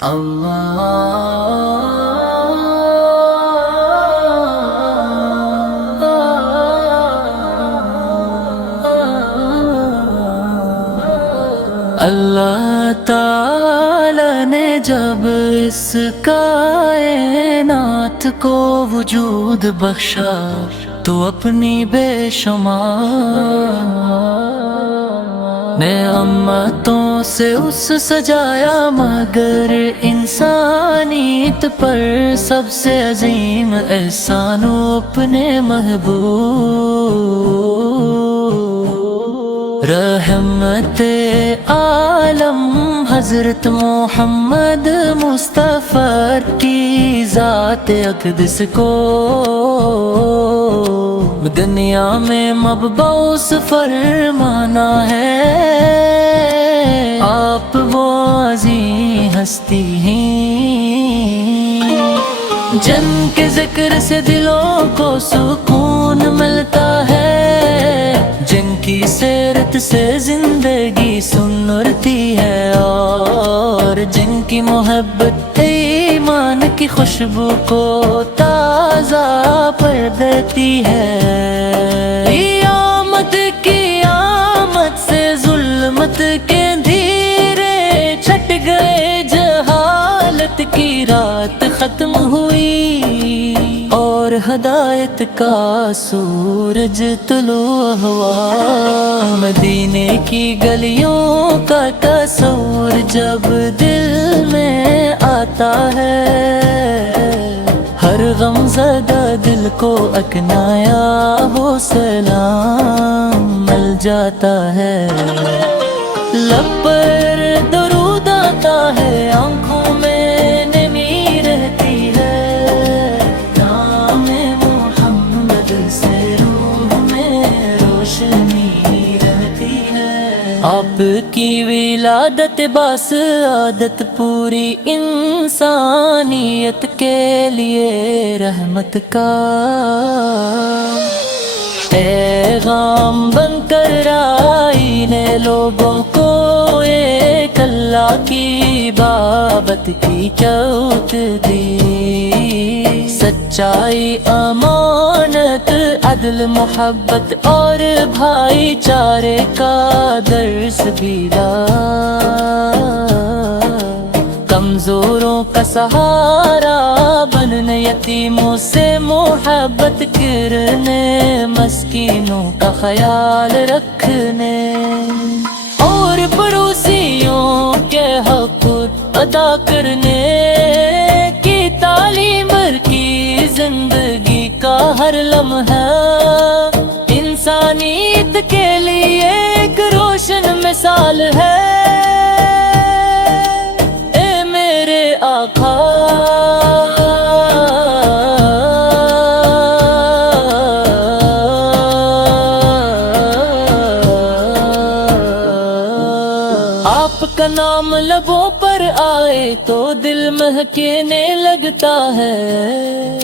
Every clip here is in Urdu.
اللہ تعالی نے جب اس کائنات کو وجود بخشا تو اپنی بے شمار نعمتوں سے اس سجایا، مگر انسانیت پر سب سے عظیم احسان اپنے محبوب رحمت عالم حضرت محمد مصطفیٰ کی ذات اقدس کو دنیا میں مبعوث فرمانا ہے۔ آپ وہ عظیم ہستی ہیں جن کے ذکر سے دلوں کو سکون ملتا ہے، جن کی سیرت سے زندگی سنرتی ہے، اور جن کی محبت ایمان کی خوشبو کو تازہ پر دیتی ہے۔ قیامت کی آمد سے ظلمت کے دھیرے چھٹ گئے، جہالت کی رات ختم ہوئی اور ہدایت کا سورج طلوع ہوا۔ مدینے کی گلیوں کا تصور جب دل میں آتا ہے، ہر غم زدہ دل کو اکنایا وہ سلام مل جاتا ہے۔ لب پر درود آتا ہے، آنکھوں میں نمی رہتی ہے، نام محمد سے روح میں روشنی رہتی ہے۔ آپ کی ولادت باعث عادت پوری انسانیت کے لیے رحمت کا پیغام بن کر آئی نے لوگوں کو ایک اللہ کی بابت کی چوت دی۔ سچائی، امانت، عدل، محبت اور بھائی چارے کا درس بھی کمزوروں کا سہارا بننے، یتیموں سے محبت کرنے، مسکینوں کا خیال رکھنے اور پڑوسیوں کے حق ادا کرنے کی تعلیم کی زندگی کا ہر لمحہ انسانیت کے لیے ایک روشن مثال ہے۔ آپ کا نام لبوں پر آئے تو دل مہکنے لگتا ہے،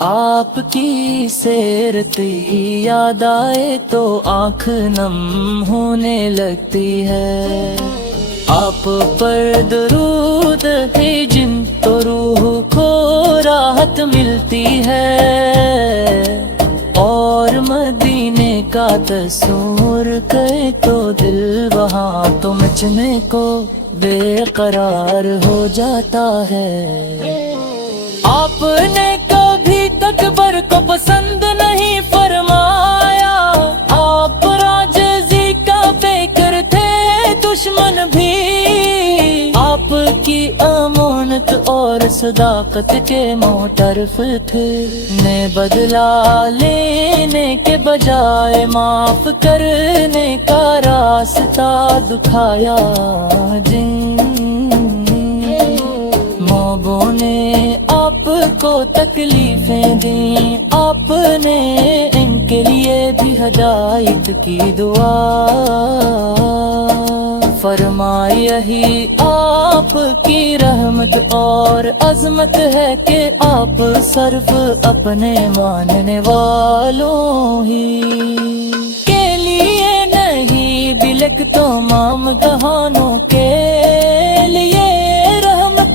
آپ کی سیرت یاد آئے تو آنکھ نم ہونے لگتی ہے۔ آپ پر درود ہے جن تو روح کو راحت ملتی ہے، اور مدینے کا تصور کرے تو دل وہاں تو مچنے کو بے قرار ہو جاتا ہے۔ آپ نے کبھی تکبر کو پسند نہیں فرمایا، آپ عاجزی کا پیکر تھے دشمن بھی، آپ کی امانت اور صداقت کے معترف تھے، نے بدلہ لینے کے بجائے معاف کرنے کا راستہ دکھایا۔ جن موبوں نے آپ کو تکلیفیں دیں، آپ نے ان کے لیے بھی ہدایت کی دعا فرمائی۔ یہی آپ کی رحمت اور عظمت ہے کہ آپ صرف اپنے ماننے والوں ہی کے لیے نہیں، بلک تمام جہانوں کے لیے رحمت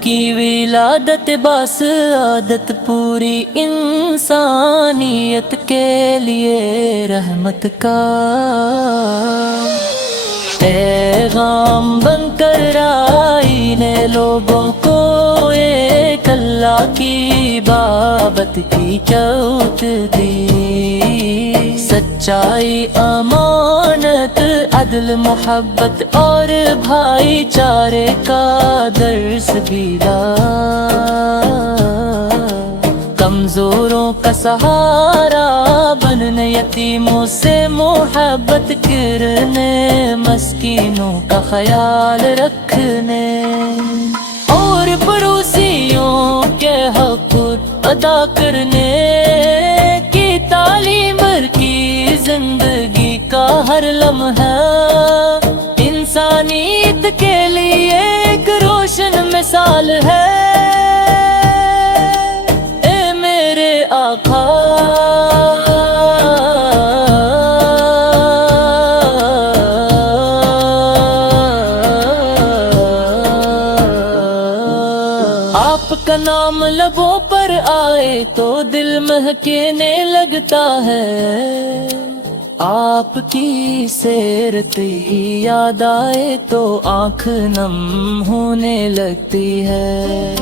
کی ولادت باس عادت پوری انسانیت کے لیے رحمت کا پیغام بن کر آئی نے لوگوں کو ایک اللہ کی بابت کی چوت دی سچائی امانت عدل محبت اور بھائی چارے کا درس بھی لا کمزوروں کا سہارا بننے یتیموں سے محبت کرنے مسکینوں کا خیال رکھنے اور پڑوسیوں کے حق ادا کرنے کی تعلیم کی زندگی کا ہر لمحہ انسانیت کے لیے ایک روشن مثال ہے اے میرے آقا آپ کا نام لبوں پر آئے تو دل مہکنے لگتا ہے آپ کی سیرت یاد آئے تو آنکھ نم ہونے لگتی ہے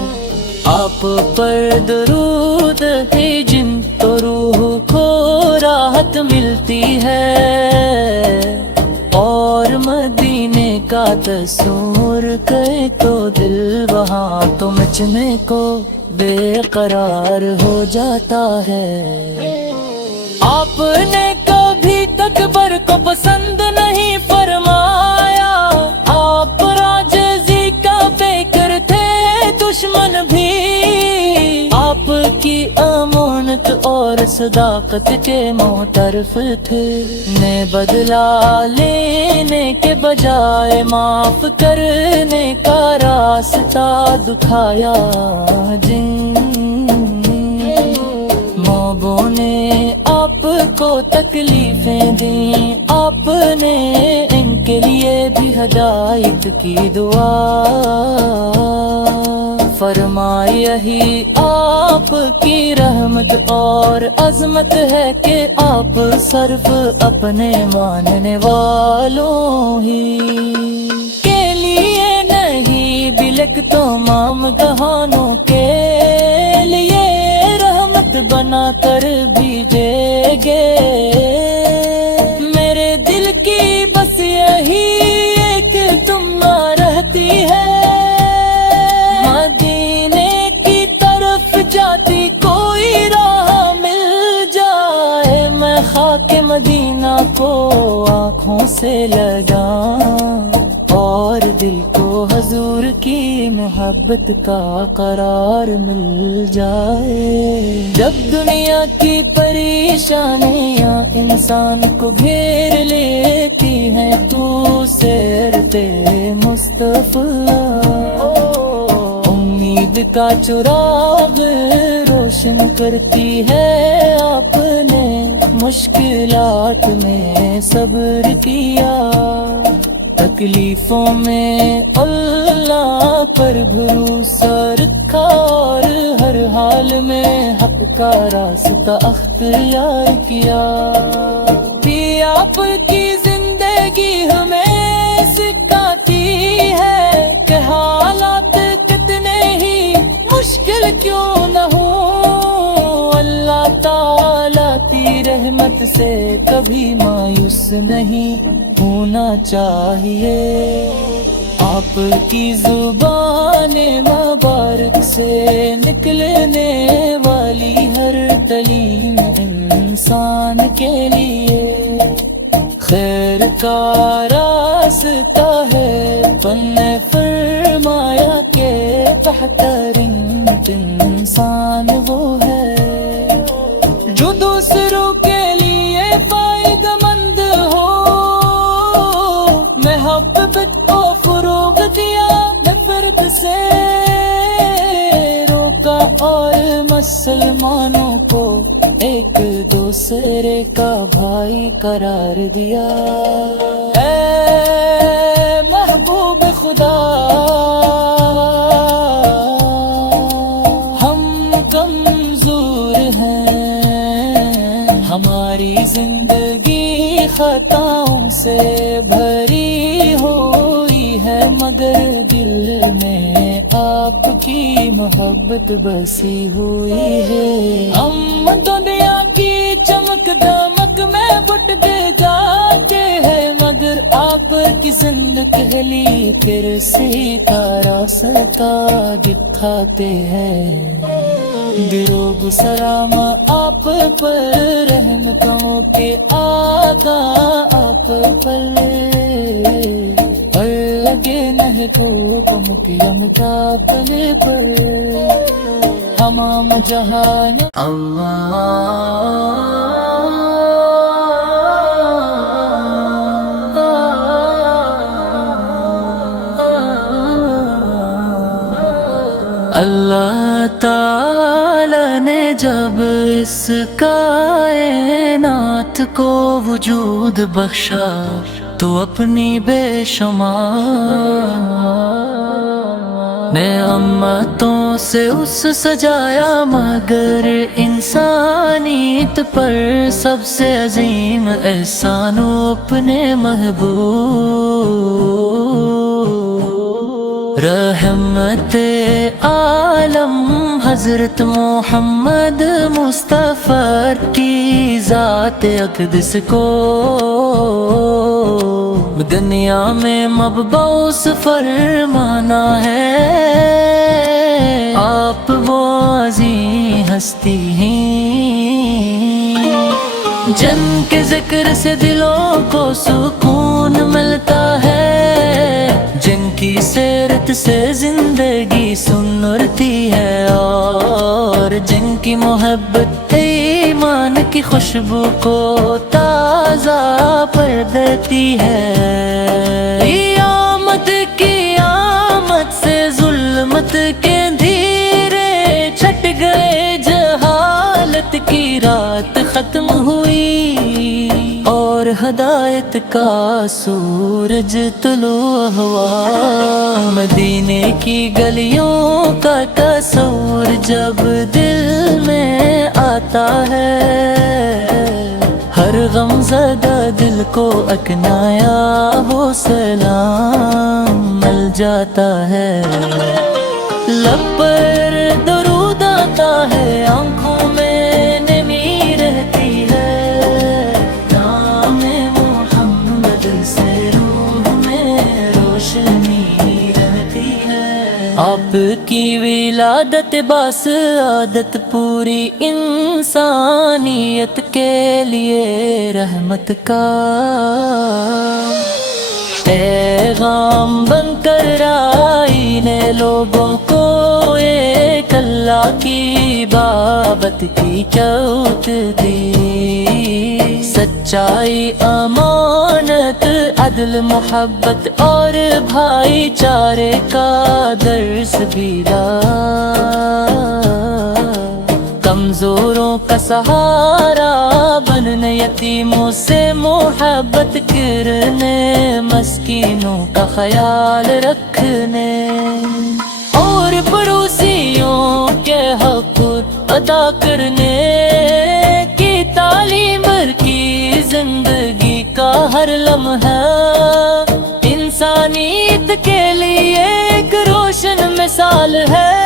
آپ پر درود ہے جن تو روح کو راحت ملتی ہے اور مدینے کا تصور کرے تو دل وہاں تو مجھنے کو بے قرار ہو جاتا ہے آپ نے کبھی تکبر کو پسند نہیں فرمایا آپ راجزی کا پیکر تھے دشمن بھی آپ کی امانت اور صداقت کے معترف تھے نے بدلا لینے کے بجائے معاف کرنے کا راستہ دکھایا جن موبوں نے آپ کو تکلیفیں دیں آپ نے ان کے لیے بھی ہدایت کی دعا فرمائی یہی آپ کی رحمت اور عظمت ہے کہ آپ صرف اپنے ماننے والوں ہی کے لیے نہیں بلک تمام جہانوں کے لیے رحمت بنا کر بھیجے گے میرے دل کی بس یہی ایک تمنا رہتی ہے مدینے کی طرف جاتی کوئی راہ مل جائے میں خاک مدینہ کو آنکھوں سے لگاؤں اور دل کو حضور کی محبت کا قرار مل جائے جب دنیا کی پریشانیاں انسان کو گھیر لیتی ہیں تو سیرتے مصطفیٰ امید کا چراغ روشن کرتی ہے آپ نے مشکلات میں صبر کیا تکلیفوں میں اللہ پر بھروسہ رکھا اور ہر حال میں حق کا راستہ اختیار کیا بھی آپ کی زندگی ہمیں سکھاتی ہے کہ حالات کتنے ہی مشکل کیوں نہ ہوں اللہ تعالیٰ کی رحمت سے کبھی مایوس نہیں ہونا چاہیے آپ کی زبان مبارک سے نکلنے والی ہر تعلیم انسان کے لیے خیر کا راستہ ہے پن فرمایا کہ بہترین انسان وہ ہے جو دوسروں کے لیے فائدہ مند ہو محبت کو فروغ دیا نفرت سے روکا اور مسلمانوں کو ایک دوسرے کا بھائی قرار دیا اے محبوب خدا زندگی خطاؤں سے بھری ہوئی ہے، مگر دل میں آپ کی محبت بسی ہوئی ہے۔ ہم دنیا کی چمک دمک میں بٹ دے جاتے ہیں، مگر آپ کی زند کہلی کرسی کا راستہ دکھاتے ہیں۔ دروگ سلام آپ پر، رحمتوں کے آقا آپ پر، لگے نہ کو کم کا پل پر، تمام جہان اللہ تعالی نے جب اس کائنات کو وجود بخشا تو اپنی بے شمار نعمتوں سے اس سجایا، مگر انسانیت پر سب سے عظیم احسان اپنے محبوب رحمت عالم حضرت محمد مصطفیٰ کی ذات اقدس کو دنیا میں مبعوث فرمانا ہے۔ آپ وہ عظیم ہستی ہیں جن کے ذکر سے دلوں کو سکون ملتا ہے، جن کی سیرت سے زندگی سنرتی ہے، اور جن کی محبت ایمان کی خوشبو کو تازہ پر دیتی ہے۔ قیامت کی آمد سے ظلمت کے اندھیرے چھٹ گئے، جہالت کی رات ختم ہوئی اور ہدایت کا سورج طلوع ہوا۔ مدینے کی گلیوں کا تصور جب دل میں آتا ہے، ہر غم زدہ دل کو اکنایا وہ سلام مل جاتا ہے۔ لب پر درود آتا ہے، آنکھوں میں نمی رہتی ہے، نام محمد سے روح میں روشنی رہتی ہے۔ آپ کی ولادت باس عادت پوری انسانیت کے لیے رحمت کا پیغام بن کر آئی نے لوگوں کو ایک اللہ کی بابت کی چوت دی۔ سچائی، امانت، عدل، محبت اور بھائی چارے کا درس بھی لا، کمزوروں کا سہارا بننے، یتیموں سے محبت کرنے، مسکینوں کا خیال رکھنے، اور پڑوسیوں کے حق ادا کرنے کی تعلیم کی زندگی کا ہر لمحہ انسانیت کے لیے ایک روشن مثال ہے۔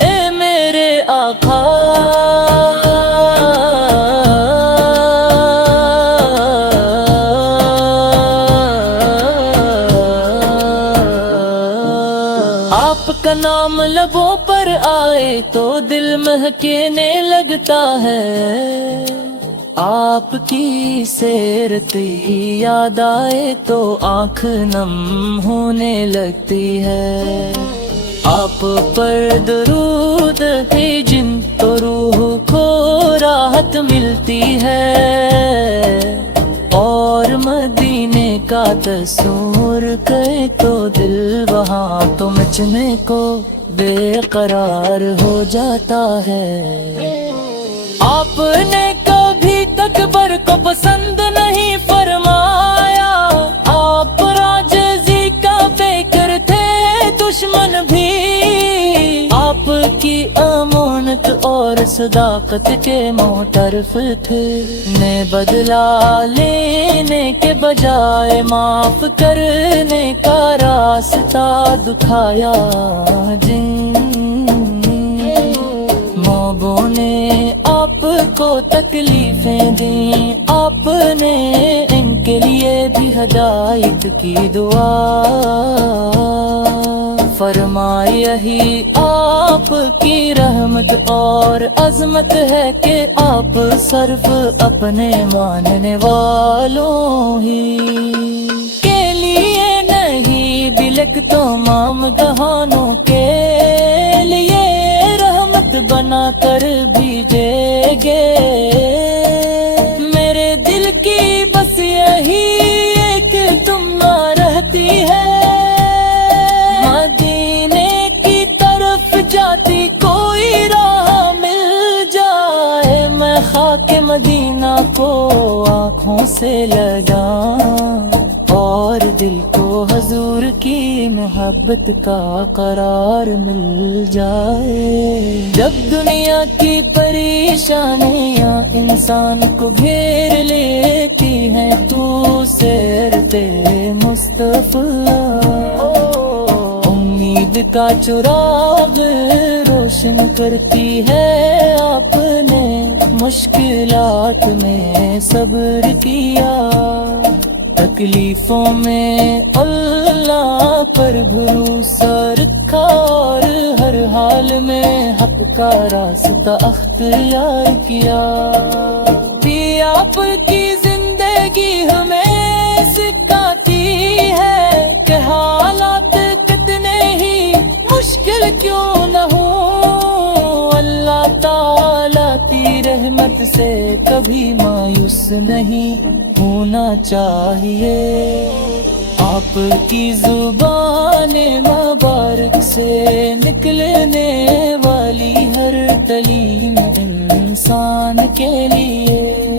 اے میرے آقا آپ کا نام لبوں پر آئے تو دل مہکنے لگتا ہے، آپ کی سیرت یاد آئے تو آنکھ نم ہونے لگتی ہے۔ آپ پر درود ہے جن تو روح کو راحت ملتی ہے، اور مدینے کا تصور کرے تو دل وہاں تو مچنے کو بے قرار ہو جاتا ہے۔ آپ نے کبھی تکبر کو پسند نہیں فرمایا، آپ عاجزی کا پیکر تھے دشمن بھی، آپ کی امانت امانت اور صداقت کے معترف تھے، نے بدلہ لینے کے بجائے معاف کرنے کا راستہ دکھایا۔ جن موبوں نے آپ کو تکلیفیں دیں، آپ نے ان کے لیے بھی ہدایت کی دعا فرمائی۔ یہی آپ کی رحمت اور عظمت ہے کہ آپ صرف اپنے ماننے والوں ہی کے لیے نہیں، بلک تمام جہانوں کے لیے رحمت بنا کر بھیجے گے۔ میرے دل کی بس یہی ایک تمنا رہتی ہے، مدینے کی طرف جاتی کوئی راہ مل جائے، میں خاک مدینہ کو آنکھوں سے لگاؤں اور دل کو حضور کی محبت کا قرار مل جائے۔ جب دنیا کی پریشانیاں انسان کو گھیر لیتی ہیں، تو سیرت مصطفیٰ امید کا چراغ روشن کرتی ہے۔ آپ نے مشکلات میں صبر کیا، تکلیفوں میں اللہ پر بھروسہ رکھا، اور ہر حال میں حق کا راستہ اختیار کیا۔ بھی آپ کی زندگی ہمیں سکھاتی ہے کہ حالات کتنے ہی مشکل کیوں نہ ہوں، اللہ تعالیٰ کی رحمت سے کبھی مایوس نہیں ہونا چاہیے۔ آپ کی زبان مبارک سے نکلنے والی ہر تعلیم انسان کے لیے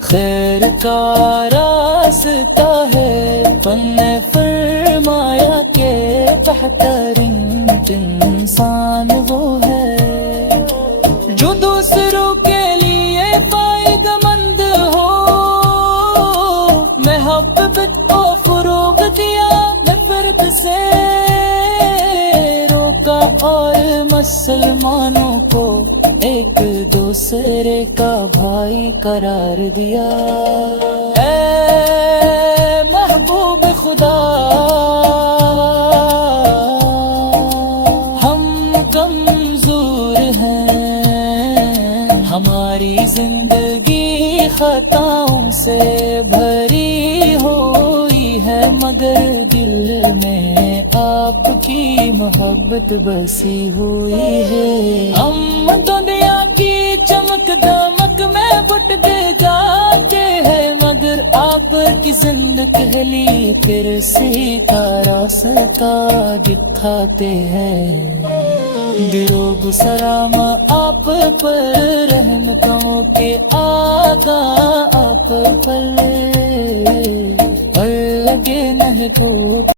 خیر کا راستہ ہے۔ فن فرمایا کہ بہترین انسان وہ ہے جو دوسروں کے لیے فائدہ مند ہو، محبت کو فروغ دیا، نفرت سے روکا، اور مسلمانوں کو ایک دوسرے کا بھائی قرار دیا۔ اے محبوب خدا، ہم کمزور ہیں، ہماری زندگی خطاؤں سے بھری ہوئی ہے، مگر دل میں آپ کی محبت بسی ہوئی ہے۔ ہم دنیا کی چمک دمک میں بٹ دے جاتے ہیں، مگر آپ کی زندگی کرسی کا راستہ دکھاتے ہیں۔ دروگ سلام آپ پر، رحمتوں کے آقا آپ پر، لگے نہ کو